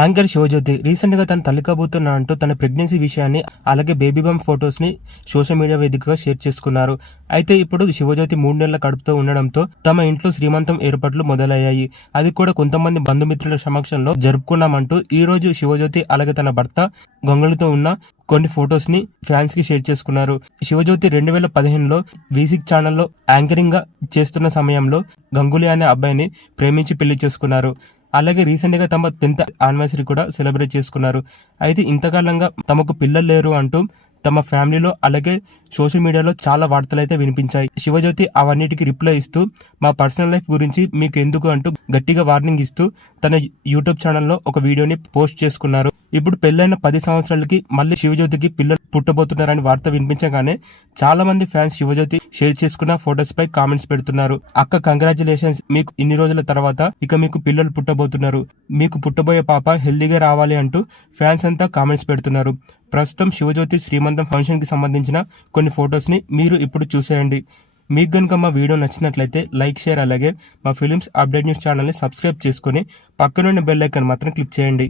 Anchor Shivajyothi రీసెంట్గా తన తల్లి కాబోతున్నా అంటూ తన ప్రెగ్నెన్సీ విషయాన్ని అలాగే బేబీ బంప్ ఫొటోస్ని సోషల్ మీడియా వేదికగా షేర్ చేసుకున్నారు. అయితే ఇప్పుడు శివజ్యోతి మూడు నెలల కడుపుతో ఉండడంతో తమ ఇంట్లో శ్రీమంతం ఏర్పాట్లు మొదలయ్యాయి. అది కూడా కొంతమంది బంధుమిత్రుల సమక్షంలో జరుపుకున్నామంటూ ఈ రోజు శివజ్యోతి అలాగే తన భర్త గొంగళితో ఉన్న కొన్ని ఫొటోస్ని ఫ్యాన్స్కి షేర్ చేసుకున్నారు. శివజ్యోతి రెండు వేల పదిహేనులో వీసిక్ ఛానల్లో యాంకరింగ్గా చేస్తున్న సమయంలో గంగులీ అనే అబ్బాయిని ప్రేమించి పెళ్ళి చేసుకున్నారు. అలాగే రీసెంట్గా తమ టెన్త్ యానివర్సరీ కూడా సెలబ్రేట్ చేసుకున్నారు. అయితే ఇంతకాలంగా తమకు పిల్లలు లేరు అంటూ తమ ఫ్యామిలీలో అలాగే సోషల్ మీడియాలో చాలా వార్తలు అయితే వినిపించాయి. శివజ్యోతి అవన్నిటికి రిప్లై ఇస్తూ మా పర్సనల్ లైఫ్ గురించి మీకు ఎందుకు అంటూ గట్టిగా వార్నింగ్ ఇస్తూ తన యూట్యూబ్ ఛానల్లో ఒక వీడియోని పోస్ట్ చేసుకున్నారు. ఇప్పుడు పెళ్ళైన పది సంవత్సరాలకి మళ్ళీ శివజ్యోతికి పిల్లలు పుట్టబోతున్నారని వార్త వినిపించగానే చాలా మంది ఫ్యాన్స్ శివజ్యోతి షేర్ చేసుకున్న ఫొటోస్ పై కామెంట్స్ పెడుతున్నారు. అక్క కంగ్రాచులేషన్స్ మీకు ఇన్ని రోజుల తర్వాత ఇక మీకు పిల్లలు పుట్టబోతున్నారు. మీకు పుట్టబోయే పాప హెల్దీగా రావాలి అంటూ ఫ్యాన్స్ అంతా కామెంట్స్ పెడుతున్నారు. ప్రస్తుతం శివజ్యోతి శ్రీమంతం ఫంక్షన్కి సంబంధించిన కొన్ని ఫొటోస్ని మీరు ఇప్పుడు చూసేయండి. మీకు కనుక మా వీడియో నచ్చినట్లయితే లైక్ షేర్ అలాగే మా ఫిలిమ్స్ అప్డేట్ న్యూస్ ఛానల్ని సబ్స్క్రైబ్ చేసుకొని పక్కనున్న బెల్ ఐకాన్ మాత్రం క్లిక్ చేయండి.